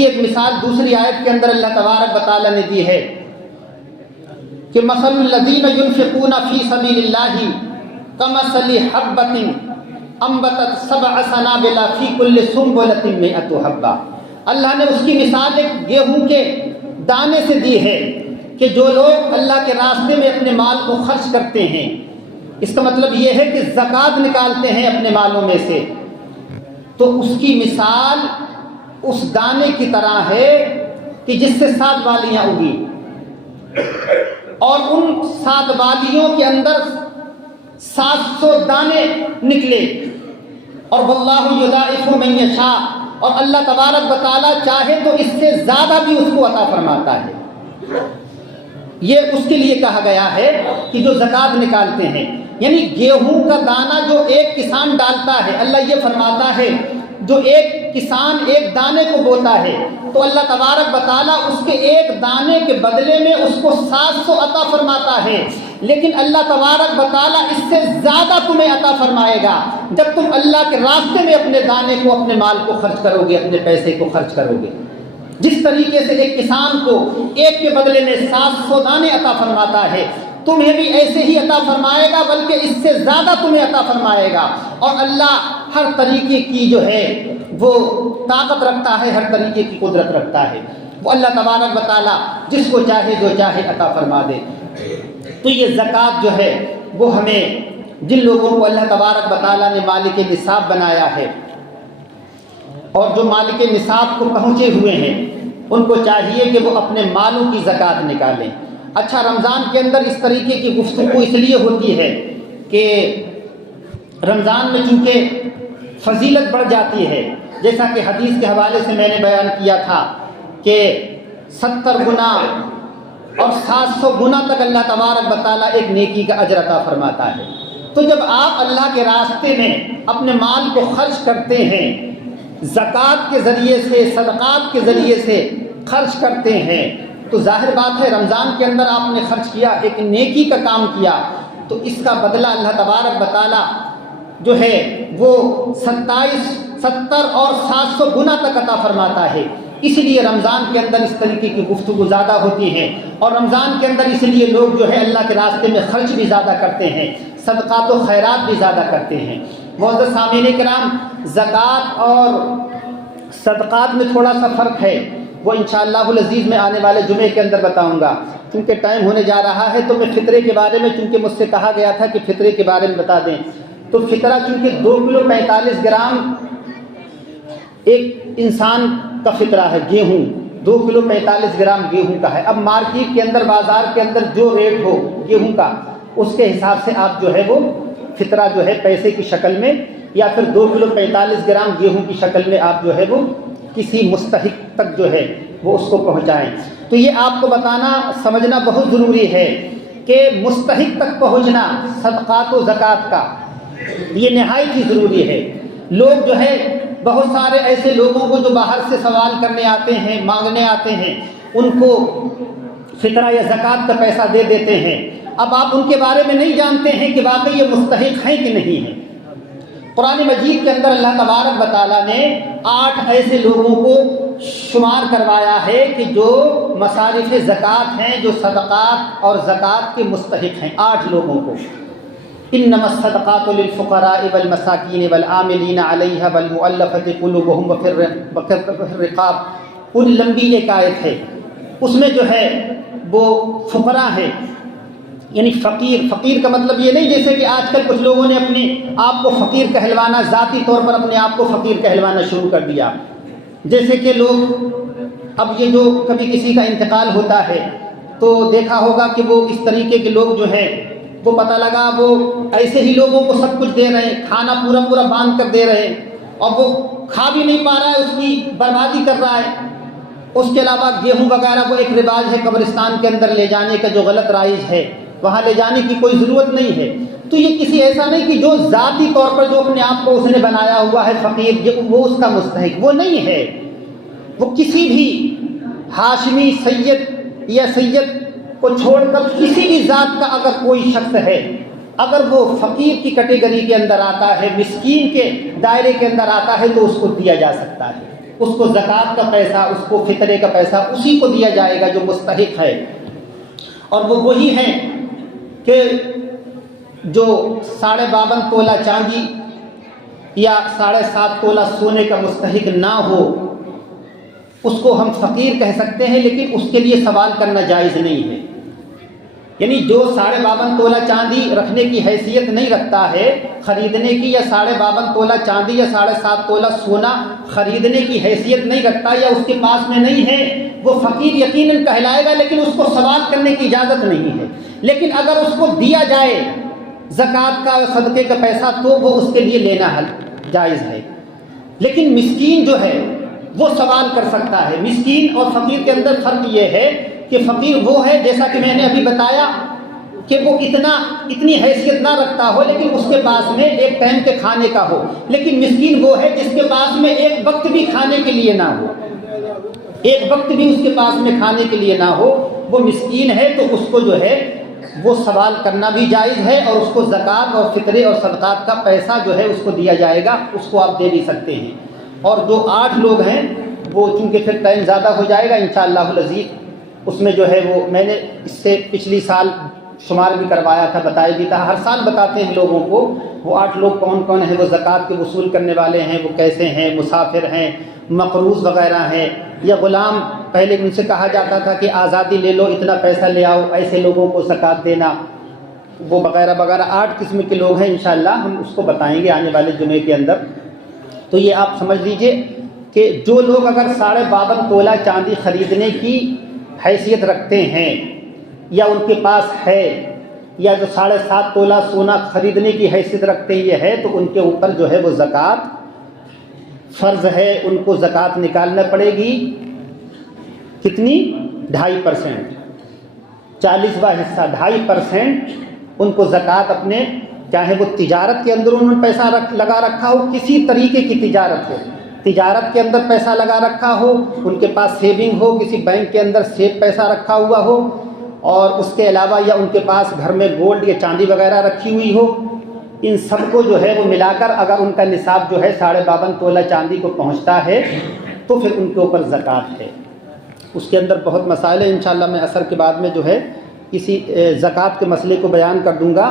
کی ایک مثال دوسری آیت کے اندر اللہ تبارک و تعالیٰ نے دی ہے کہ مثل الذین ينفقون فی سبیل اللہ کمثل حبۃ انبتت سبع سنابل فی کل سنبلۃ مئۃ حبۃ۔ اللہ نے اس کی مثال ایک گیہوں کے دانے سے دی ہے کہ جو لوگ اللہ کے راستے میں اپنے مال کو خرچ کرتے ہیں، اس کا مطلب یہ ہے کہ زکوٰۃ نکالتے ہیں اپنے مالوں میں سے، تو اس کی مثال اس دانے کی طرح ہے کہ جس سے 7 بالیاں اگی اور ان 7 بالیوں کے اندر 700 دانے نکلے، اور واللہ یضاعف من یشاء، اور اللہ تبارک و تعالیٰ چاہے تو اس سے زیادہ بھی اس کو عطا فرماتا ہے۔ یہ اس کے لیے کہا گیا ہے کہ جو زکوٰۃ نکالتے ہیں، یعنی گیہوں کا دانہ جو ایک کسان ڈالتا ہے، اللہ یہ فرماتا ہے جو ایک کسان ایک دانے کو بوتا ہے تو اللہ تبارک و تعالیٰ اس کے ایک دانے کے بدلے میں اس کو 700 عطا فرماتا ہے، لیکن اللہ تبارک و تعالیٰ اس سے زیادہ تمہیں عطا فرمائے گا جب تم اللہ کے راستے میں اپنے دانے کو، اپنے مال کو خرچ کرو گے، اپنے پیسے کو خرچ کرو گے۔ جس طریقے سے ایک کسان کو ایک کے بدلے میں 700 دانے عطا فرماتا ہے، تمہیں بھی ایسے ہی عطا فرمائے گا، بلکہ اس سے زیادہ تمہیں عطا فرمائے گا۔ اور اللہ ہر طریقے کی جو ہے وہ طاقت رکھتا ہے، ہر طریقے کی قدرت رکھتا ہے، وہ اللہ تبارک و تعالیٰ جس کو چاہے جو چاہے عطا فرما دے۔ تو یہ زکوٰۃ جو ہے وہ ہمیں، جن لوگوں کو اللہ تبارک و تعالیٰ نے مالک نصاب بنایا ہے اور جو مالک نصاب کو پہنچے ہوئے ہیں، ان کو چاہیے کہ وہ اپنے مالوں کی زکوٰۃ نکالیں۔ اچھا، رمضان کے اندر اس طریقے کی گفتگو اس لیے ہوتی ہے کہ رمضان میں چونکہ فضیلت بڑھ جاتی ہے، جیسا کہ حدیث کے حوالے سے میں نے بیان کیا تھا کہ 70 گنا اور 700 گنا تک اللہ تبارک و تعالیٰ ایک نیکی کا اجر عطا فرماتا ہے۔ تو جب آپ اللہ کے راستے میں اپنے مال کو خرچ کرتے ہیں، زکوٰۃ کے ذریعے سے، صدقات کے ذریعے سے خرچ کرتے ہیں، تو ظاہر بات ہے رمضان کے اندر آپ نے خرچ کیا، ایک نیکی کا کام کیا، تو اس کا بدلہ اللہ تبارک و تعالیٰ جو ہے وہ 70 اور 700 گنا تک عطا فرماتا ہے۔ اس لیے رمضان کے اندر اس طریقے کی گفتگو زیادہ ہوتی ہے، اور رمضان کے اندر اس لیے لوگ جو ہے اللہ کے راستے میں خرچ بھی زیادہ کرتے ہیں، صدقات و خیرات بھی زیادہ کرتے ہیں۔ معزز سامعین کرام، زکوٰۃ اور صدقات میں تھوڑا سا فرق ہے، وہ انشاءاللہ العزیز میں آنے والے جمعے کے اندر بتاؤں گا۔ چونکہ ٹائم ہونے جا رہا ہے تو میں فطرے کے بارے میں، چونکہ مجھ سے کہا گیا تھا کہ فطرے کے بارے میں بتا دیں، تو فطرہ چونکہ 2 کلو 45 گرام ایک انسان کا فطرہ ہے، گیہوں 2 کلو 45 گرام گیہوں کا ہے۔ اب مارکیٹ کے اندر، بازار کے اندر جو ریٹ ہو گیہوں کا، اس کے حساب سے آپ جو ہے وہ فطرہ جو ہے پیسے کی شکل میں، یا پھر 2 کلو 45 گرام گیہوں کی شکل میں آپ جو ہے وہ کسی مستحق تک جو ہے وہ اس کو پہنچائیں۔ تو یہ آپ کو بتانا، سمجھنا بہت ضروری ہے کہ مستحق تک پہنچنا صدقات و زکوٰۃ کا یہ نہایت ہی ضروری ہے۔ لوگ جو ہے بہت سارے ایسے لوگوں کو جو باہر سے سوال کرنے آتے ہیں، مانگنے آتے ہیں، ان کو فطرہ یا زکوٰۃ کا پیسہ دے دیتے ہیں۔ اب آپ ان کے بارے میں نہیں جانتے ہیں کہ واقعی یہ مستحق ہیں کہ نہیں ہیں۔ قرآن مجید کے اندر اللہ تبارک و تعالیٰ نے 8 ایسے لوگوں کو شمار کروایا ہے کہ جو مصارف زکوٰۃ ہیں، جو صدقات اور زکوٰۃ کے مستحق ہیں، 8 لوگوں کو۔ انما الصدقات للفقراء والمساکین والعاملین علیہا والمؤلفۃ قلوبہم وفی الرقاب، پوری لمبی ایک آیت ہے، اس میں جو ہے وہ فقراء ہے، یعنی فقیر کا مطلب یہ نہیں جیسے کہ آج کل کچھ لوگوں نے اپنے آپ کو فقیر کہلوانا، ذاتی طور پر اپنے آپ کو فقیر کہلوانا شروع کر دیا۔ جیسے کہ لوگ اب یہ جو کبھی کسی کا انتقال ہوتا ہے تو دیکھا ہوگا کہ وہ اس طریقے کے لوگ جو ہیں وہ پتہ لگا وہ ایسے ہی لوگوں کو سب کچھ دے رہے ہیں، کھانا پورا باندھ کر دے رہے ہیں، اور وہ کھا بھی نہیں پا رہا ہے، اس کی بربادی کر رہا ہے۔ اس کے علاوہ گیہوں وغیرہ وہ ایک رواج ہے قبرستان کے اندر لے جانے کا، جو غلط رائج ہے، وہاں لے جانے کی کوئی ضرورت نہیں ہے۔ تو یہ کسی ایسا نہیں کہ جو ذاتی طور پر جو اپنے آپ کو اس نے بنایا ہوا ہے فقیر، وہ اس کا مستحق، وہ نہیں ہے۔ وہ کسی بھی ہاشمی سید یا سید کو چھوڑ کر کسی بھی ذات کا اگر کوئی شخص ہے، اگر وہ فقیر کی کیٹیگری کے اندر آتا ہے، مسکین کے دائرے کے اندر آتا ہے، تو اس کو دیا جا سکتا ہے۔ اس کو زکوٰۃ کا پیسہ، اس کو فطرے کا پیسہ اسی کو دیا جائے گا جو مستحق ہے، اور وہ وہی ہیں کہ جو 52.5 تولہ چاندی یا 7.5 تولہ سونے کا مستحق نہ ہو، اس کو ہم فقیر کہہ سکتے ہیں، لیکن اس کے لیے سوال کرنا جائز نہیں ہے۔ یعنی جو 52.5 تولہ چاندی رکھنے کی حیثیت نہیں رکھتا ہے خریدنے کی، یا 52.5 تولہ چاندی یا 7.5 تولہ سونا خریدنے کی حیثیت نہیں رکھتا، یا اس کے پاس میں نہیں ہے، وہ فقیر یقیناً کہلائے گا، لیکن اس کو سوال کرنے کی اجازت نہیں ہے۔ لیکن اگر اس کو دیا جائے زکوٰۃ کا صدقے کا پیسہ تو وہ اس کے لیے لینا جائز ہے۔ لیکن مسکین جو ہے وہ سوال کر سکتا ہے۔ مسکین اور فقیر کے اندر فرق یہ ہے کہ فقیر وہ ہے، جیسا کہ میں نے ابھی بتایا، کہ وہ اتنی حیثیت نہ رکھتا ہو لیکن اس کے پاس میں ایک ٹائم کے کھانے کا ہو۔ لیکن مسکین وہ ہے جس کے پاس میں ایک وقت بھی کھانے کے لیے نہ ہو، ایک وقت بھی اس کے پاس میں کھانے کے لیے نہ ہو، وہ مسکین ہے، تو اس کو جو ہے وہ سوال کرنا بھی جائز ہے، اور اس کو زکوٰۃ اور فطرے اور صدقات کا پیسہ جو ہے اس کو دیا جائے گا، اس کو آپ دے بھی سکتے ہیں۔ اور جو 8 لوگ ہیں وہ چونکہ پھر ٹائم زیادہ ہو جائے گا انشاءاللہ العزیز، اس میں جو ہے وہ میں نے اس سے پچھلی سال شمار بھی کروایا تھا، بتایا بھی تھا، ہر سال بتاتے ہیں لوگوں کو وہ 8 لوگ کون کون ہیں، وہ زکوٰۃ کے وصول کرنے والے ہیں، وہ کیسے ہیں، مسافر ہیں، مقروض وغیرہ ہیں، یا غلام، پہلے ان سے کہا جاتا تھا کہ آزادی لے لو، اتنا پیسہ لے آؤ، ایسے لوگوں کو زکوٰۃ دینا، وہ وغیرہ وغیرہ 8 قسم کے لوگ ہیں، انشاءاللہ ہم اس کو بتائیں گے آنے والے جمعے کے اندر۔ تو یہ آپ سمجھ لیجئے کہ جو لوگ اگر 52.5 تولہ چاندی خریدنے کی حیثیت رکھتے ہیں، یا ان کے پاس ہے، یا جو 7.5 تولہ سونا خریدنے کی حیثیت رکھتے یہ ہے، تو ان کے اوپر جو ہے وہ زکوٰۃ فرض ہے، ان کو زکوٰۃ نکالنا پڑے گی۔ کتنی؟ 2.5%، 40واں حصہ 2.5% ان کو زکوٰۃ اپنے، چاہے وہ تجارت کے اندر انہوں نے پیسہ لگا رکھا ہو، کسی طریقے کی تجارت ہو، تجارت کے اندر پیسہ لگا رکھا ہو، ان کے پاس سیونگ ہو، کسی بینک کے اندر سیو پیسہ رکھا ہوا ہو، اور اس کے علاوہ یا ان کے پاس گھر میں گولڈ یا چاندی وغیرہ رکھی ہوئی ہو، ان سب کو جو ہے وہ ملا کر اگر ان کا نصاب جو ہے 52.5 تولہ چاندی کو پہنچتا ہے تو پھر ان کے اوپر زکوٰۃ ہے۔ اس کے اندر بہت مسائل ہیں، انشاءاللہ میں عصر کے بعد میں جو ہے کسی زکوٰۃ کے مسئلے کو بیان کر دوں گا۔